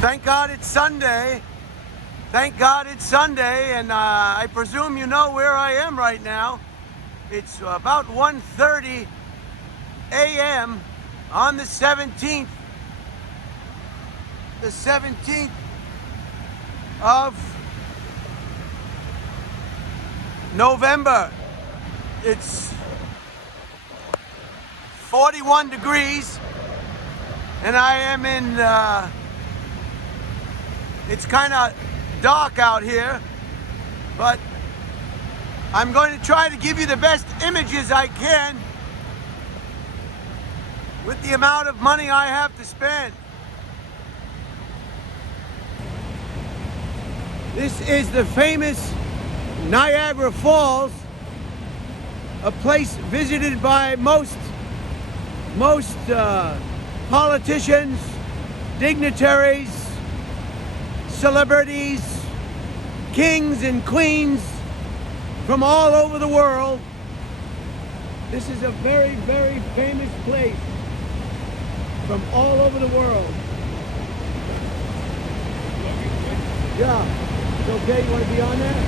Thank God it's Sunday. Thank God it's Sunday, and I presume you know where I am right now. It's about 1:30 a.m. on the 17th. The 17th of November. It's 41 degrees, and I am in, it's kind of dark out here, but I'm going to try to give you the best images I can with the amount of money I have to spend. This is the famous Niagara Falls, a place visited by most politicians, dignitaries, celebrities, kings and queens from all over the world. This is a very, very famous place from all over the world. Yeah, it's okay, you want to be on there?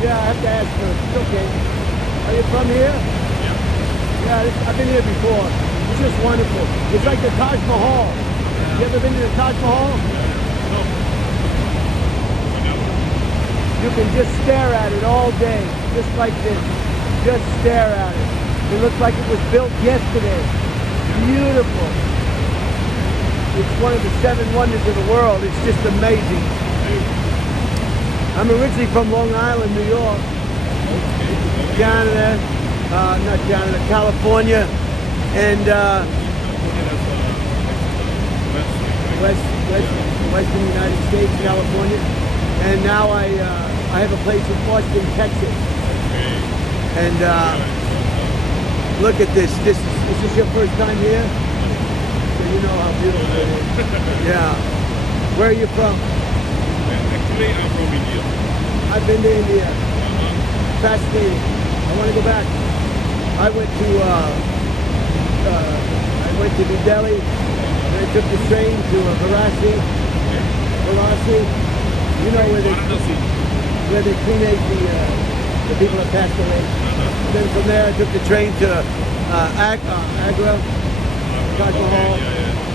Yeah, I have to ask first, it's okay. Are you from here? Yeah, I've been here before. It's just wonderful. It's like the Taj Mahal. You ever been to the Taj Mahal? No. You can just stare at it all day, just like this. Just stare at it. It looks like it was built yesterday. Beautiful. It's one of the 7 wonders of the world. It's just amazing. I'm originally from Long Island, New York. Canada, not Canada, California, and Western United States, California. And now I have a place in Austin, Texas. And look at this. This is your first time here? So you know how beautiful it is. Yeah. Where are you from? Actually, I'm from India. I've been to India. Fascinating. I want to go back. I went to New Delhi, and I took the train to Varanasi. You know where they cremate the people that passed away. And then from there I took the train to Agra, Taj Mahal.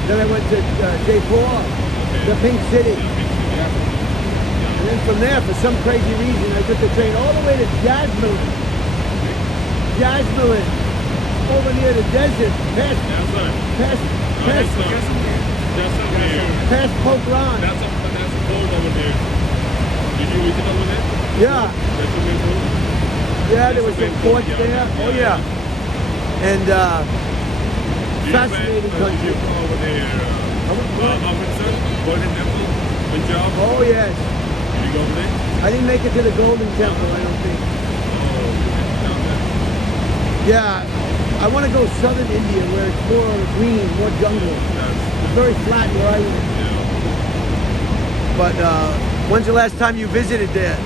Then I went to Jaipur, the Pink City. And then from there, for some crazy reason, I took the train all the way to Jasmine, over near the desert, past Pokhran. That's cold over there. Did you visit over there? Yeah. Yeah, there was some forts there. Oh yeah. And fascinating country. Did you go over there? Amritsar, Golden Temple, Punjab? Oh yes. Did you go over there? I didn't make it to the Golden Temple, I don't think. Down there. Yeah, I want to go southern India where it's more green, more jungle. It's very flat where I live. Yeah. But when's the last time you visited there?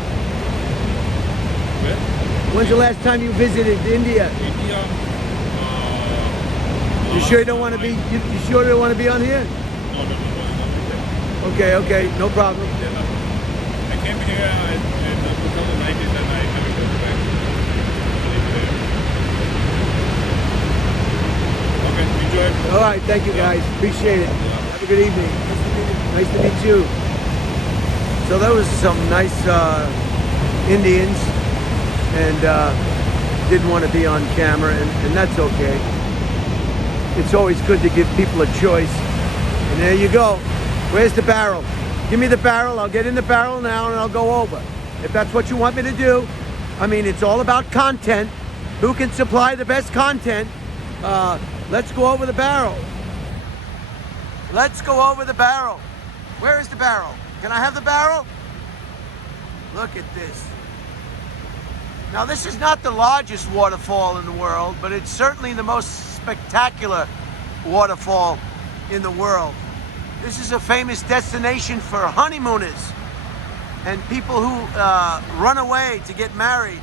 Where? When's the last time you visited India? India. You sure you don't want to be? You sure you don't want to be on here? No. Okay, no problem. I came here in 2019 and I haven't gone back. Okay, enjoy. All right, thank you guys. Appreciate it. Have a good evening. Nice to meet you. So that was some nice Indians, and didn't want to be on camera, and that's okay. It's always good to give people a choice. And there you go. Where's the barrel? Give me the barrel. I'll get in the barrel now and I'll go over. If that's what you want me to do. I mean, it's all about content. Who can supply the best content? Let's go over the barrel. Let's go over the barrel. Where is the barrel? Can I have the barrel? Look at this. Now, this is not the largest waterfall in the world, but it's certainly the most spectacular waterfall in the world. This is a famous destination for honeymooners and people who run away to get married.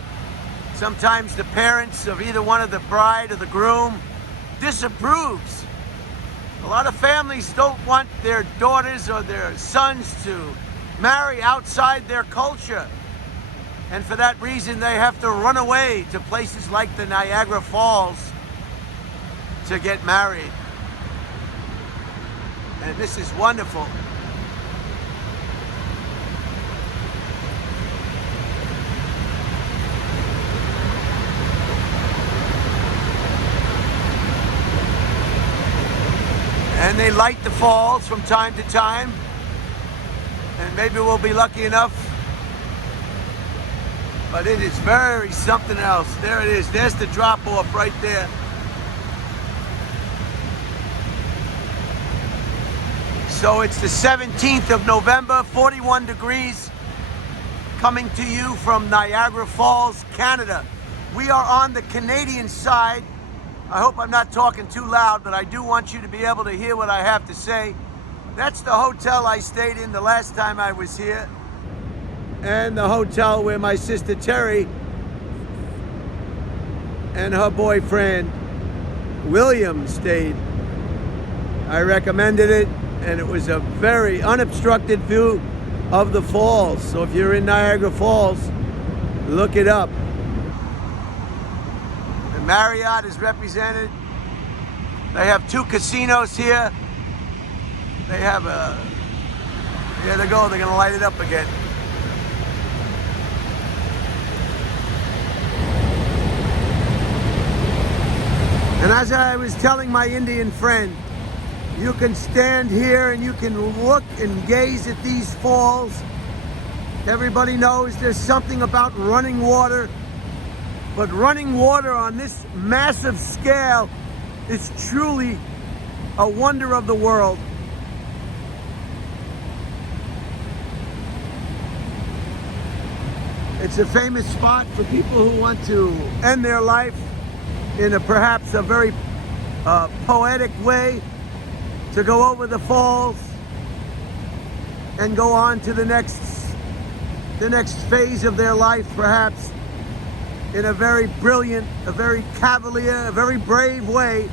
Sometimes the parents of either one of the bride or the groom disapproves A lot of families don't want their daughters or their sons to marry outside their culture. And for that reason, they have to run away to places like the Niagara Falls to get married. And this is wonderful. And they light the falls from time to time. And maybe we'll be lucky enough. But it is very something else. There it is. There's the drop off right there. So it's the 17th of November, 41 degrees, coming to you from Niagara Falls, Canada. We are on the Canadian side. I hope I'm not talking too loud, but I do want you to be able to hear what I have to say. That's the hotel I stayed in the last time I was here, and the hotel where my sister Terry and her boyfriend William stayed. I recommended it, and it was a very unobstructed view of the falls. So if you're in Niagara Falls, look it up. The Marriott is represented. They have 2 casinos here. They have a, here they go, they're gonna light it up again. And as I was telling my Indian friend, you can stand here and you can look and gaze at these falls. Everybody knows there's something about running water, but running water on this massive scale is truly a wonder of the world. It's a famous spot for people who want to end their life in perhaps a very poetic way, to go over the falls and go on to the next phase of their life, perhaps in a very brilliant, a very cavalier, a very brave way.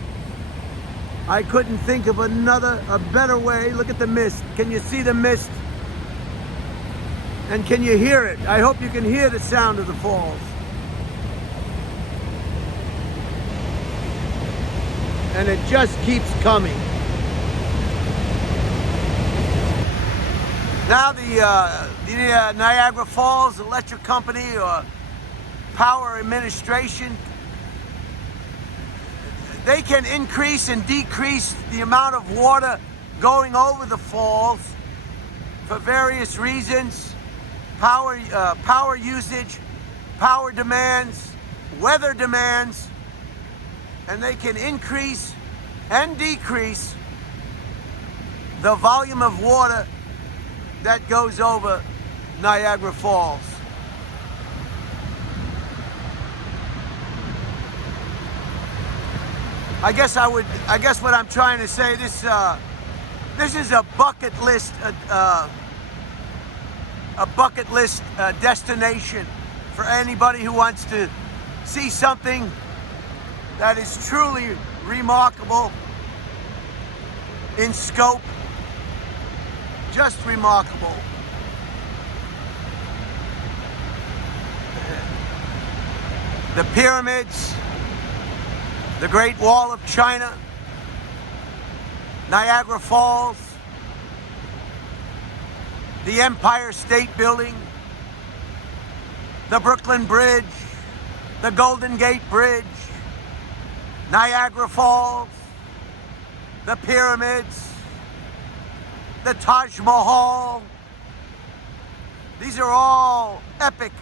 I couldn't think of a better way. Look at the mist. Can you see the mist? And can you hear it? I hope you can hear the sound of the falls. And it just keeps coming. Now the Niagara Falls Electric Company or Power Administration, they can increase and decrease the amount of water going over the falls for various reasons. Power usage, power demands, weather demands, and they can increase and decrease the volume of water that goes over Niagara Falls. I guess what I'm trying to say, this is a bucket list destination for anybody who wants to see something that is truly remarkable in scope. Just remarkable. The pyramids, the Great Wall of China, Niagara Falls, the Empire State Building, the Brooklyn Bridge, the Golden Gate Bridge, Niagara Falls, the pyramids, the Taj Mahal. These are all epic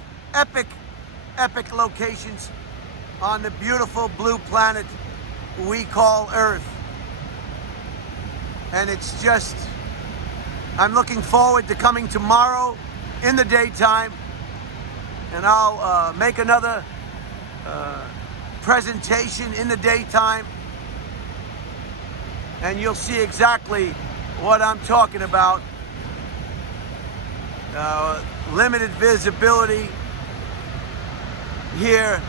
locations on the beautiful blue planet we call Earth. And it's just, I'm looking forward to coming tomorrow in the daytime, and I'll make another presentation in the daytime, and you'll see exactly what I'm talking about. Limited visibility here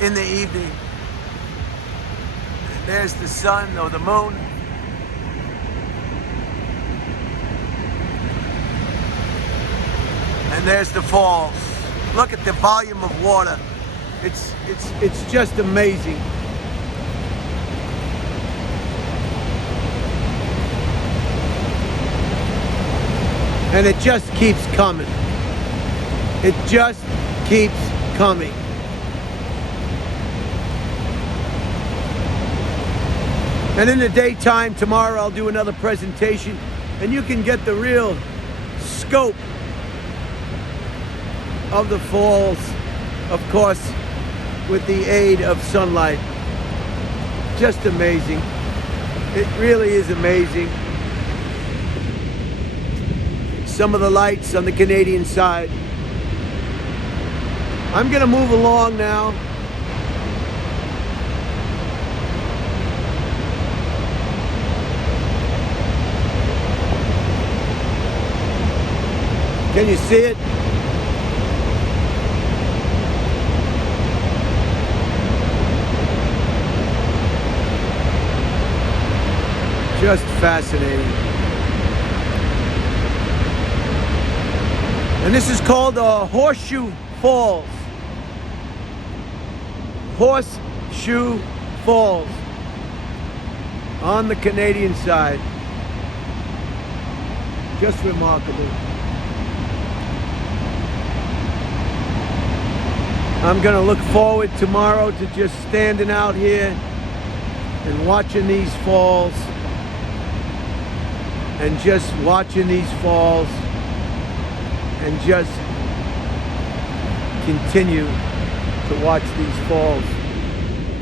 in the evening. And there's the sun or the moon And there's the falls. Look at the volume of water. It's just amazing. And it just keeps coming. It just keeps coming. And in the daytime tomorrow I'll do another presentation and you can get the real scope of the falls, of course, with the aid of sunlight. Just amazing. It really is amazing. Some of the lights on the Canadian side. I'm gonna move along now. Can you see it? Just fascinating. And this is called Horseshoe Falls. Horseshoe Falls on the Canadian side. Just remarkable. I'm gonna look forward tomorrow to just standing out here and watching these falls and just watching these falls and just continue to watch these falls.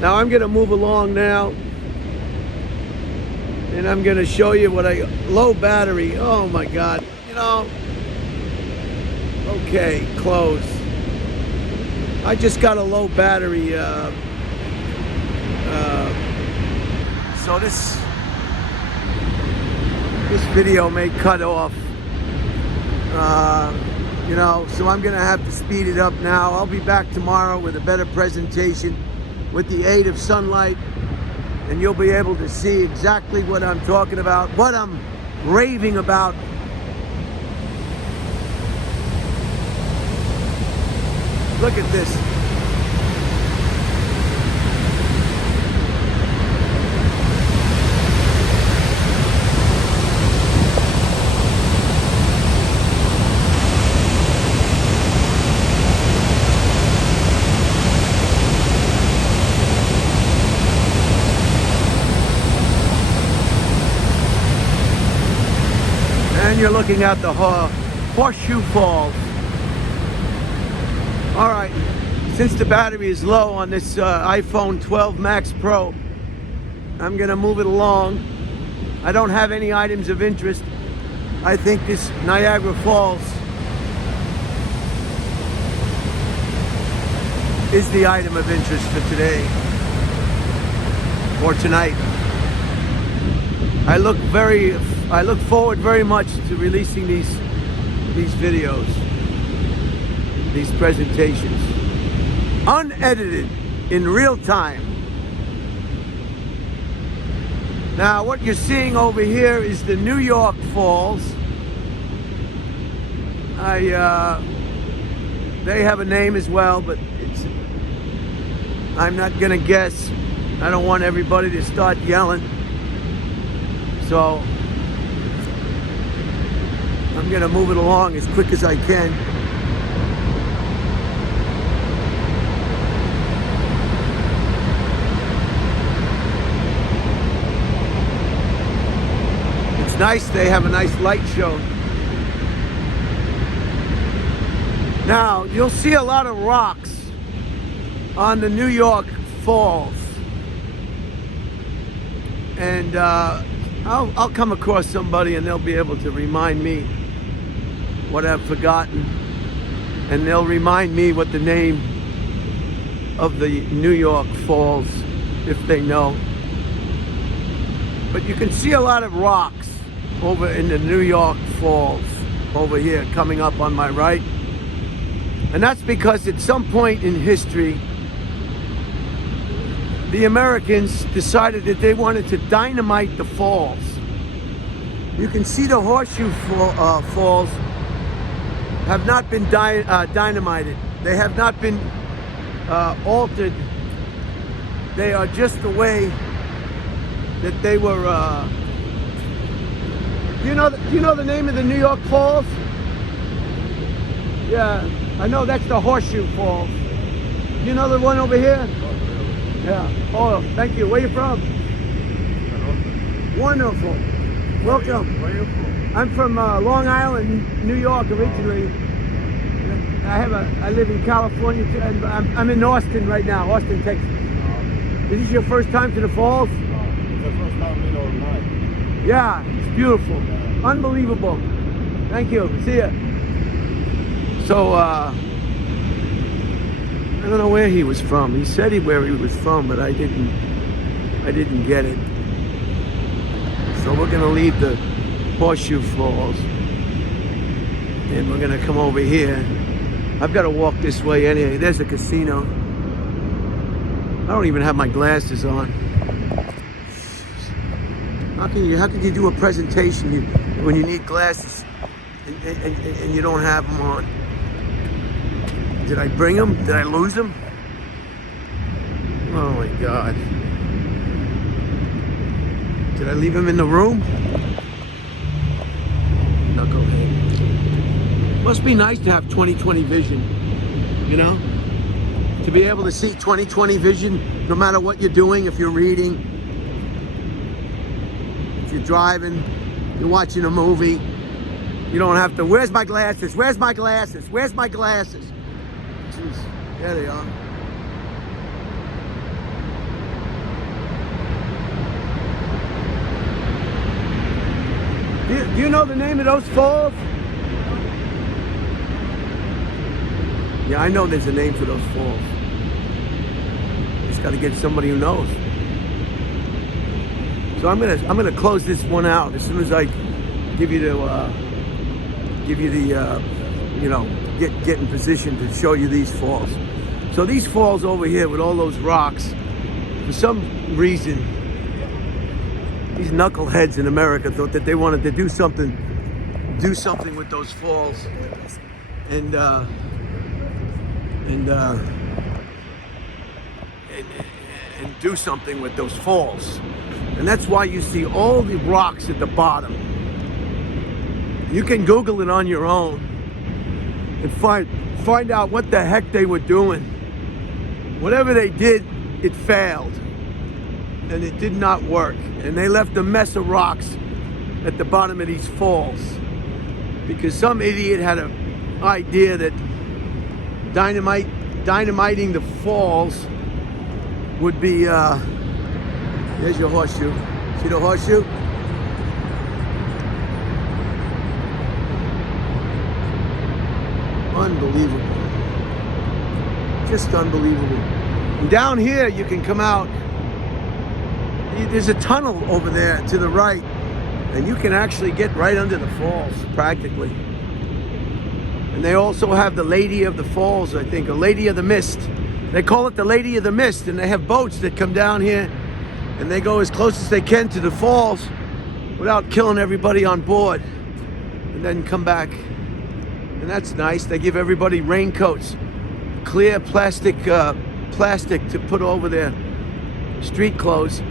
Now I'm gonna move along now and I'm gonna show you what I, low battery, oh my God, you know, okay, close. I just got a low battery, so this video may cut off, you know, so I'm gonna have to speed it up now. I'll be back tomorrow with a better presentation with the aid of sunlight, and you'll be able to see exactly what I'm talking about, what I'm raving about. Look at this. And you're looking at the Horseshoe Falls. All right, since the battery is low on this iPhone 12 Max Pro, I'm gonna move it along. I don't have any items of interest. I think this Niagara Falls is the item of interest for today or tonight. I look forward very much to releasing these videos, these presentations, unedited, in real time. Now, what you're seeing over here is the New York Falls. They have a name as well, but I'm not gonna guess. I don't want everybody to start yelling. So I'm gonna move it along as quick as I can. It's nice, they have a nice light show. Now, you'll see a lot of rocks on the New York Falls. And I'll come across somebody and they'll be able to remind me what I've forgotten, and they'll remind me what the name of the New York Falls, if they know. But you can see a lot of rocks over in the New York Falls over here coming up on my right, and that's because at some point in history the Americans decided that they wanted to dynamite the falls. You can see the Horseshoe Falls have not been dynamited. They have not been altered. They are just the way that they were. Do you know the name of the New York Falls? Yeah, I know that's the Horseshoe Falls. Do you know the one over here? Yeah. Oh, thank you. Where you from? Wonderful. Welcome. Where are you from? I'm from Long Island, New York originally. I live in California too, and I'm in Austin right now, Austin, Texas. Is this your first time to the falls? It's the first time in our life. Yeah, it's beautiful. Unbelievable. Thank you. See ya. So, I don't know where he was from. He said where he was from, but I didn't get it. So we're gonna leave the Horseshoe Falls and we're gonna come over here. I've got to walk this way anyway. There's a casino. I don't even have my glasses on. How can you do a presentation when you need glasses and you don't have them on? Did I bring them? Did I lose them? Oh my God. Did I leave them in the room? Knucklehead. Must be nice to have 20/20 vision, you know? To be able to see 20/20 vision no matter what you're doing, if you're reading, if you're driving, you're watching a movie. You don't have to, where's my glasses? Where's my glasses? Where's my glasses? Jeez, there they are. Do you know the name of those falls? Yeah, I know there's a name for those falls. Just got to get somebody who knows. So I'm gonna close this one out as soon as I give you the you know, get in position to show you these falls. So these falls over here with all those rocks, for some reason, these knuckleheads in America thought that they wanted to do something with those falls, and do something with those falls. And that's why you see all the rocks at the bottom. You can Google it on your own and find out what the heck they were doing. Whatever they did, it failed. And it did not work. And they left a mess of rocks at the bottom of these falls because some idiot had an idea that dynamiting the falls would be, there's your horseshoe. See the horseshoe? Unbelievable. Just unbelievable. And down here you can come out. There's a tunnel over there to the right, and you can actually get right under the falls, practically. And they also have the Lady of the Falls, I think, or Lady of the Mist. They call it the Lady of the Mist, and they have boats that come down here, and they go as close as they can to the falls without killing everybody on board, and then come back. And that's nice. They give everybody raincoats, clear plastic to put over their street clothes,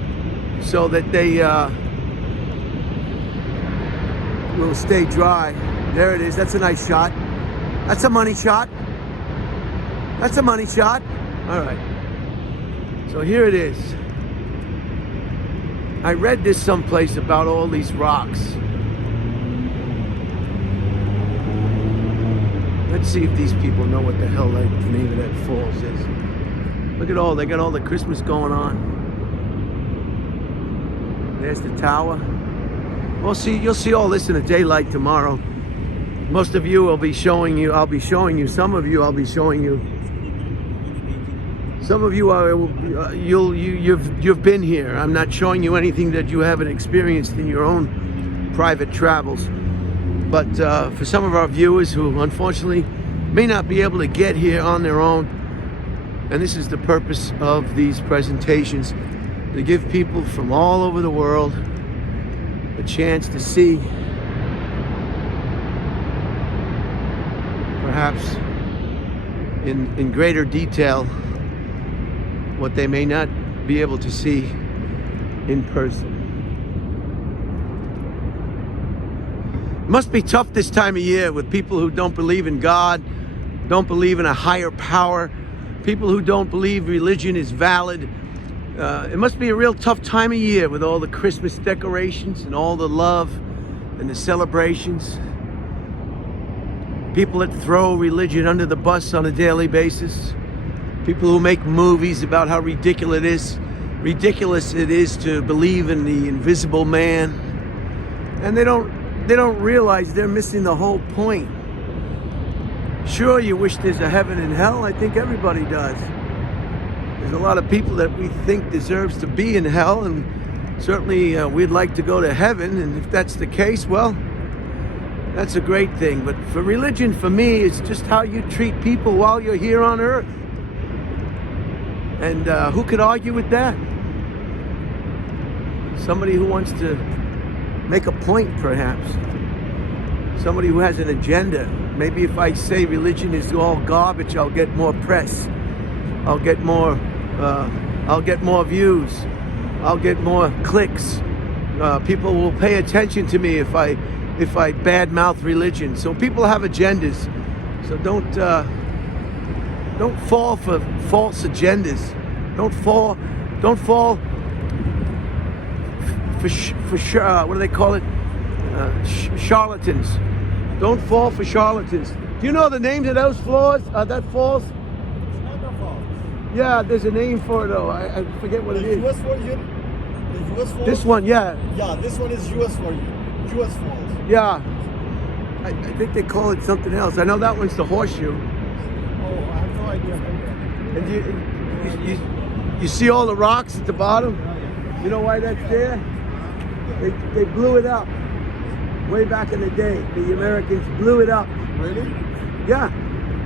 so that they will stay dry. There it is. That's a nice shot. That's a money shot. That's a money shot. All right. So here it is. I read this someplace about all these rocks. Let's see if these people know what the hell the name of that falls is. Look at all, they got all the Christmas going on. There's the tower. Well, see, you'll see all this in the daylight tomorrow. Most of you I'll be showing you. Some of you I'll be showing you. Some of you are you've been here. I'm not showing you anything that you haven't experienced in your own private travels. But for some of our viewers who unfortunately may not be able to get here on their own, and this is the purpose of these presentations, to give people from all over the world a chance to see perhaps in greater detail what they may not be able to see in person. It must be tough this time of year with people who don't believe in God, don't believe in a higher power, people who don't believe religion is valid. It must be a real tough time of year with all the Christmas decorations and all the love and the celebrations. People that throw religion under the bus on a daily basis. People who make movies about how ridiculous it is to believe in the invisible man. And they don't realize they're missing the whole point. Sure, you wish there's a heaven and hell. I think everybody does. There's a lot of people that we think deserves to be in hell, and certainly we'd like to go to heaven. And if that's the case, well, that's a great thing. But for religion, for me, it's just how you treat people while you're here on earth. And who could argue with that? Somebody who wants to make a point, perhaps. Somebody who has an agenda. Maybe if I say religion is all garbage, I'll get more press. I'll get more views. I'll get more clicks. People will pay attention to me if I badmouth religion. So people have agendas. So don't fall for false agendas. Don't fall for what do they call it? Charlatans. Don't fall for charlatans. Do you know the names of those falls? That falls? Niagara Falls. Yeah, there's a name for it though. I forget what it is. The US Falls? This one, yeah. Yeah, this one is US Falls. Yeah. I think they call it something else. I know that one's the Horseshoe. Oh, I have no idea. And you see all the rocks at the bottom? You know why that's there? They blew it up way back in the day. The Americans blew it up. Really? Yeah.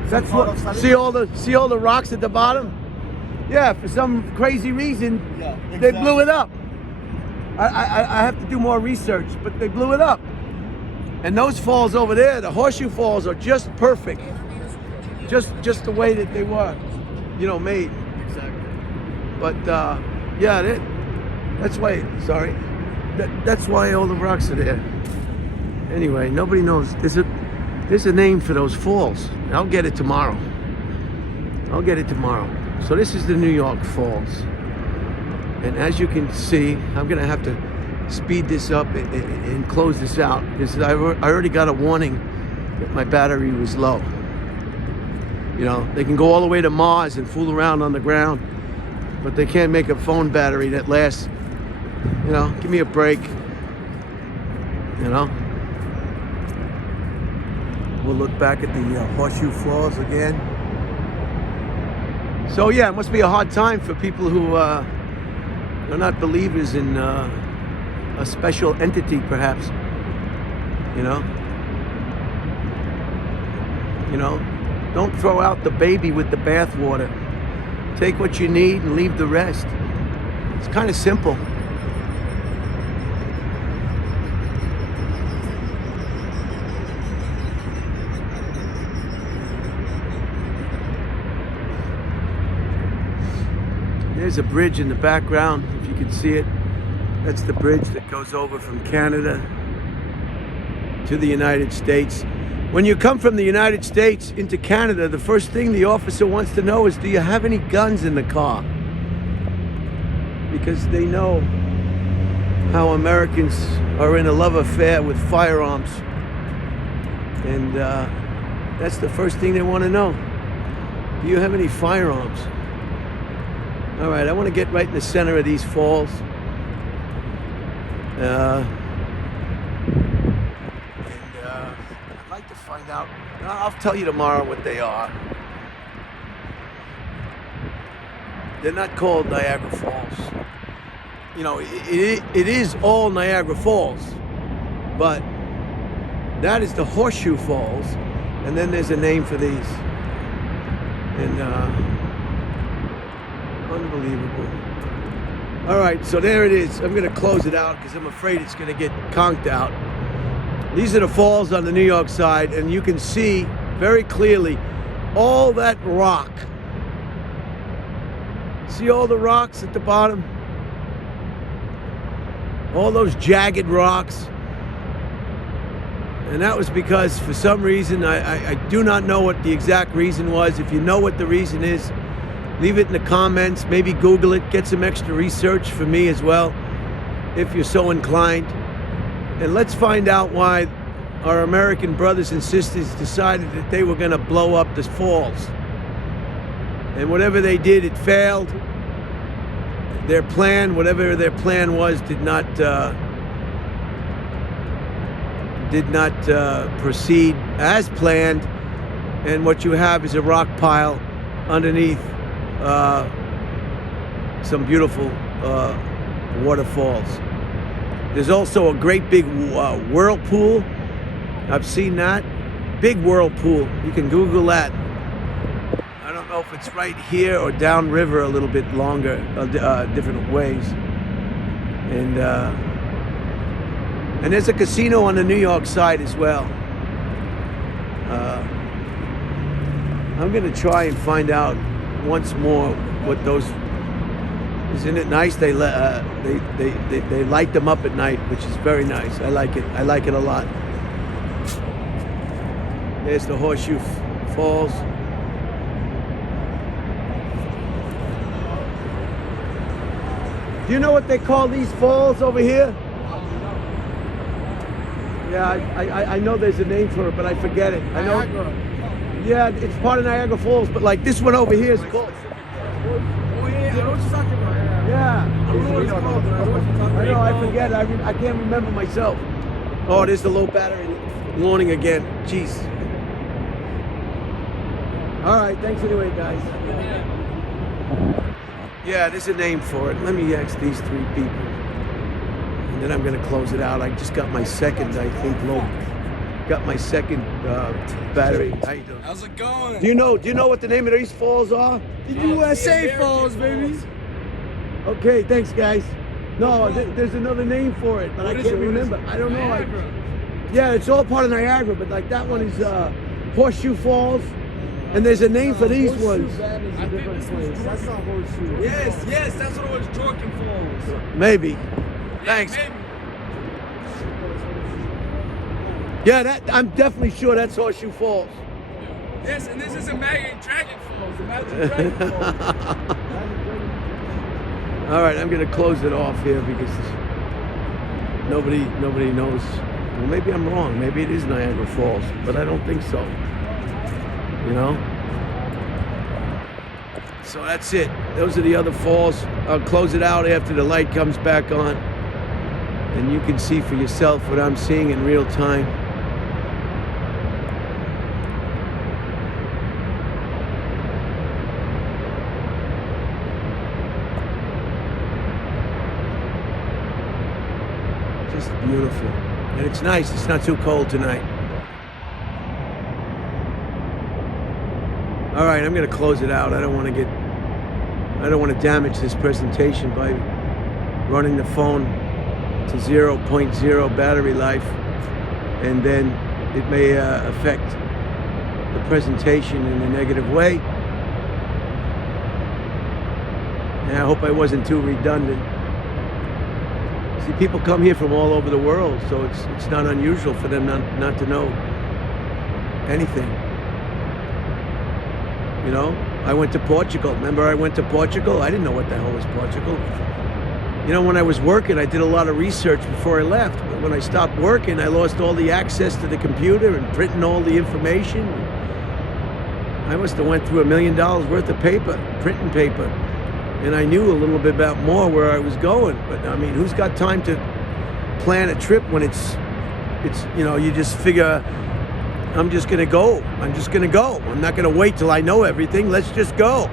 That's what. See all the rocks at the bottom? Yeah, for some crazy reason, Yeah, exactly. they blew it up. I have to do more research, but they blew it up. And those falls over there, the Horseshoe Falls, are just perfect. Just the way that they were, made. Exactly. But yeah, that's why. Sorry, that's why all the rocks are there. Anyway, nobody knows. There's a name for those falls. I'll get it tomorrow. So this is the New York Falls, and as you can see, I'm gonna have to speed this up and close this out because I already got a warning that my battery was low. They can go all the way to Mars and fool around on the ground, but they can't make a phone battery that lasts. Give me a break. We'll look back at the Horseshoe Falls again. So yeah, it must be a hard time for people who are not believers in a special entity, perhaps. Don't throw out the baby with the bathwater. Take what you need and leave the rest. It's kind of simple. There's a bridge in the background, if you can see it. That's the bridge that goes over from Canada to the United States. When you come from the United States into Canada, the first thing the officer wants to know is, do you have any guns in the car? Because they know how Americans are in a love affair with firearms. And that's the first thing they want to know. Do you have any firearms? All right, I want to get right in the center of these falls. I'd like to find out. I'll tell you tomorrow what they are. They're not called Niagara Falls. It is all Niagara Falls, but that is the Horseshoe Falls, and then there's a name for these. And unbelievable. All right, so there it is. I'm going to close it out because I'm afraid it's going to get conked out. These are the falls on the New York side, and you can see very clearly all that rock. See all the rocks at the bottom? All those jagged rocks. And that was because, for some reason, I do not know what the exact reason was. If you know what the reason is, leave it in the comments. Maybe Google it. Get some extra research for me as well, if you're so inclined. And let's find out why our American brothers and sisters decided that they were going to blow up the falls. And whatever they did, it failed. Their plan, whatever their plan was, did not proceed as planned. And what you have is a rock pile underneath some beautiful waterfalls. There's also a great big whirlpool. I've seen that. Big whirlpool. You can Google that. I don't know if it's right here or downriver a little bit longer, different ways. And there's a casino on the New York side as well. I'm gonna try and find out once more what those. Isn't it nice? They light them up at night, which is very nice. I like it. I like it a lot. There's the Horseshoe Falls. Do you know what they call these falls over here? Yeah, I know there's a name for it, but I forget it. I know. Niagara. Yeah, it's part of Niagara Falls, but like this one over here is called. Oh yeah, I know what you're talking about. Yeah. I don't know what it's called, but I know what you're talking I know, about. I forget. I can't remember myself. Oh, there's the low battery warning again. Jeez. All right, thanks anyway, guys. Yeah, there's a name for it. Let me ask these three people. And then I'm going to close it out. I just got my second, I think, got my second battery. How you doing? How's it going? Do you know what the name of these falls are? The USA Falls, baby. Okay, thanks, guys. No, there's another name for it, but I can't remember. I don't know. Yeah, it's all part of Niagara, but like that one is Horseshoe Falls, and there's a name for these ones. That is a different place. That's not Horseshoe. Yes, that's what it was. Jordan Falls. Maybe. Thanks. Maybe. Yeah, I'm definitely sure that's Horseshoe Falls. Yes, and this is Imagine Dragon Falls. Imagine Dragon Falls. All right, I'm going to close it off here because nobody knows. Well, maybe I'm wrong. Maybe it is Niagara Falls, but I don't think so. You know? So that's it. Those are the other falls. I'll close it out after the light comes back on. And you can see for yourself what I'm seeing in real time. Just beautiful. And it's nice. It's not too cold tonight. All right, I'm going to close it out. I don't want to damage this presentation by running the phone to 0.0 battery life, and then it may affect the presentation in a negative way. And I hope I wasn't too redundant. See, people come here from all over the world, so it's not unusual for them not to know anything. You know, I went to Portugal. Remember I went to Portugal? I didn't know what the hell was Portugal. You know, when I was working, I did a lot of research before I left. But when I stopped working, I lost all the access to the computer and printing all the information. I must have went through $1 million worth of paper, printing paper. And I knew a little bit about more where I was going. But I mean, who's got time to plan a trip when it's you know, you just figure, I'm just gonna go. I'm just gonna go. I'm not gonna wait till I know everything. Let's just go.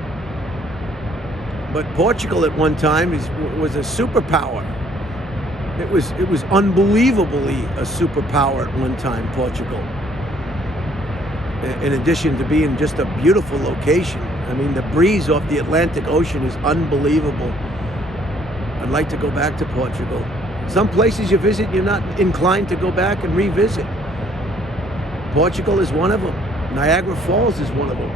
But Portugal at one time was a superpower. It was unbelievably a superpower at one time, Portugal. In addition to being just a beautiful location. I mean, the breeze off the Atlantic Ocean is unbelievable. I'd like to go back to Portugal. Some places you visit, you're not inclined to go back and revisit. Portugal is one of them. Niagara Falls is one of them.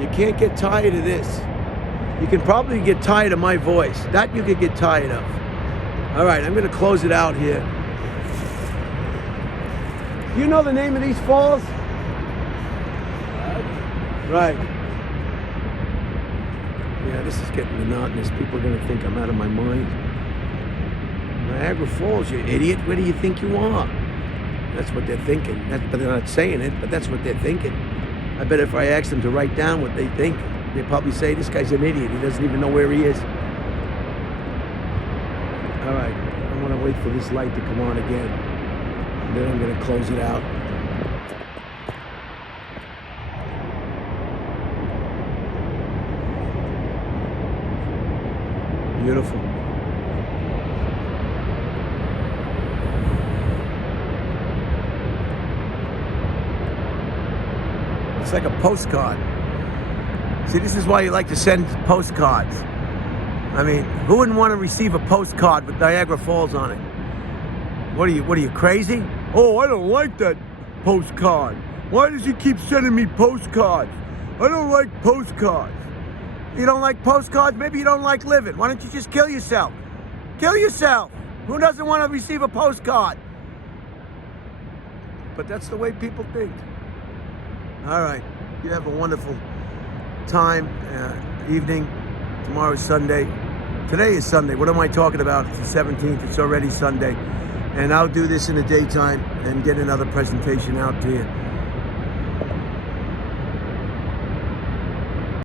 You can't get tired of this. You can probably get tired of my voice. That you could get tired of. All right, I'm going to close it out here. Do you know the name of these falls? Right. Yeah, this is getting monotonous. People are going to think I'm out of my mind. Niagara Falls, you idiot. Where do you think you are? That's what they're thinking. But they're not saying it, but that's what they're thinking. I bet if I asked them to write down what they think, they'd probably say, this guy's an idiot. He doesn't even know where he is. All right. I want to wait for this light to come on again. And then I'm going to close it out. Beautiful. It's like a postcard. See, this is why you like to send postcards. I mean, who wouldn't want to receive a postcard with Niagara Falls on it? What are you crazy? Oh, I don't like that postcard. Why does he keep sending me postcards? I don't like postcards. You don't like postcards? Maybe you don't like living. Why don't you just kill yourself? Kill yourself. Who doesn't want to receive a postcard? But that's the way people think. All right. You have a wonderful time, evening. Tomorrow's Sunday. Today is Sunday. What am I talking about? It's the 17th. It's already Sunday. And I'll do this in the daytime and get another presentation out to you.